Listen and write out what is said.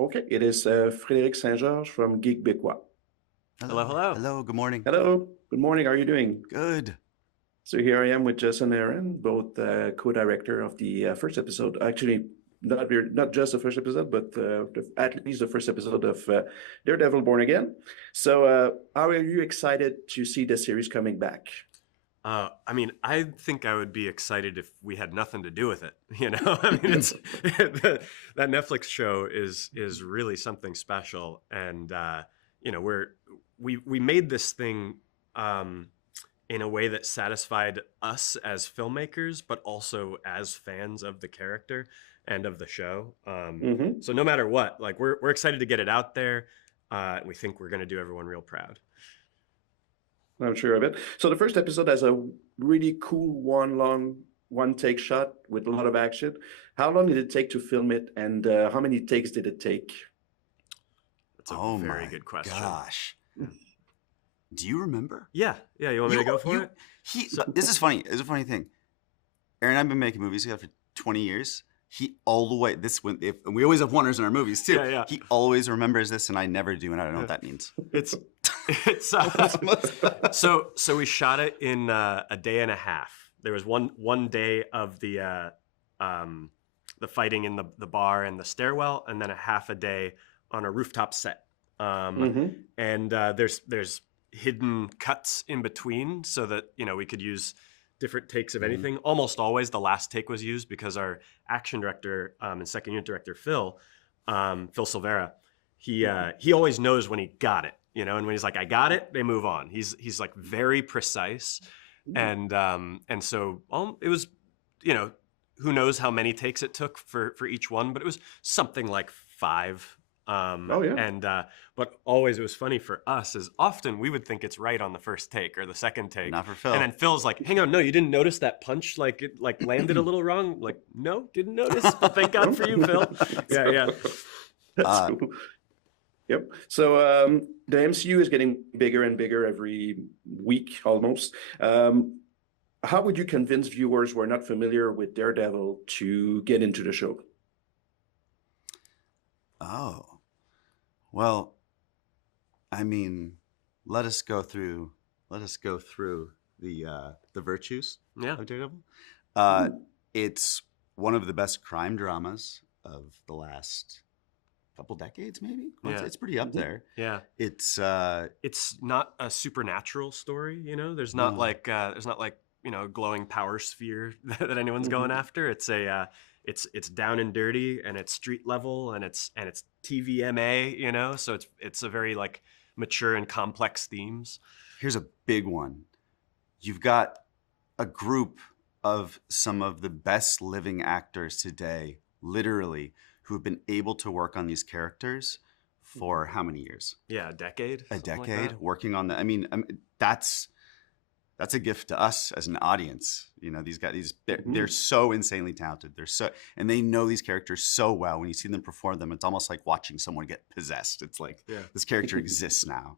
Okay, it is Frédéric Saint-Georges from Geek Bécois. Hello, hello. Hello, good morning. Hello, good morning. How are you doing? Good. So here I am with Jess and Aaron, both co-director of the first episode. Actually, not just the first episode, but at least the first episode of Daredevil Born Again. So how are you excited to see the series coming back? I mean, I think I would be excited if we had nothing to do with it. You know, I mean, it's that Netflix show is really something special, and you know, we made this thing in a way that satisfied us as filmmakers, but also as fans of the character and of the show. So no matter what, like we're excited to get it out there. We think we're going to do everyone real proud. I'm sure of it. So the first episode has a really cool one take shot with a lot of action. How long did it take to film it, and how many takes did it take? That's a very good question. Gosh. Do you remember? Yeah. You want me to go for it? This is funny. It's a funny thing. Aaron and I have been making movies together for 20 years. He all the way, and we always have wonders in our movies too. Yeah. He always remembers this, and I never do, and I don't know what that means. It's so we shot it in a day and a half. There was one day of the fighting in the bar and the stairwell, and then a half a day on a rooftop set. And there's hidden cuts in between so that, you know, we could use different takes of anything. Almost always the last take was used because our action director and second unit director Phil Silvera, he always knows when he got it, you know, and when he's like, I got it, they move on. He's like very precise, and so it was, you know, who knows how many takes it took for each one, but it was something like 5. But always it was funny for us is often we would think it's right on the first take or the second take. Not for Phil. And then Phil's like, hang on, no, you didn't notice that punch? Like it like landed a little wrong? Like, no, didn't notice. But thank God for you, Phil. Yeah. That's cool. Yep. So the MCU is getting bigger and bigger every week almost. How would you convince viewers who are not familiar with Daredevil to get into the show? Oh. Well, I mean, let us go through the virtues of Daredevil. It's one of the best crime dramas of the last couple decades, maybe. Yeah. It's pretty up there. Yeah. It's not a supernatural story, you know. There's not like you know, glowing power sphere that anyone's going after. It's it's down and dirty, and it's street level, and it's TVMA, you know. So it's a very like mature and complex themes. Here's a big one. You've got a group of some of the best living actors today, literally, who have been able to work on these characters for how many years? Yeah, a decade. A decade working on that. I mean, that's a gift to us as an audience. You know, these guys, they're so insanely talented. And they know these characters so well. When you see them perform them, it's almost like watching someone get possessed. It's like this character exists now.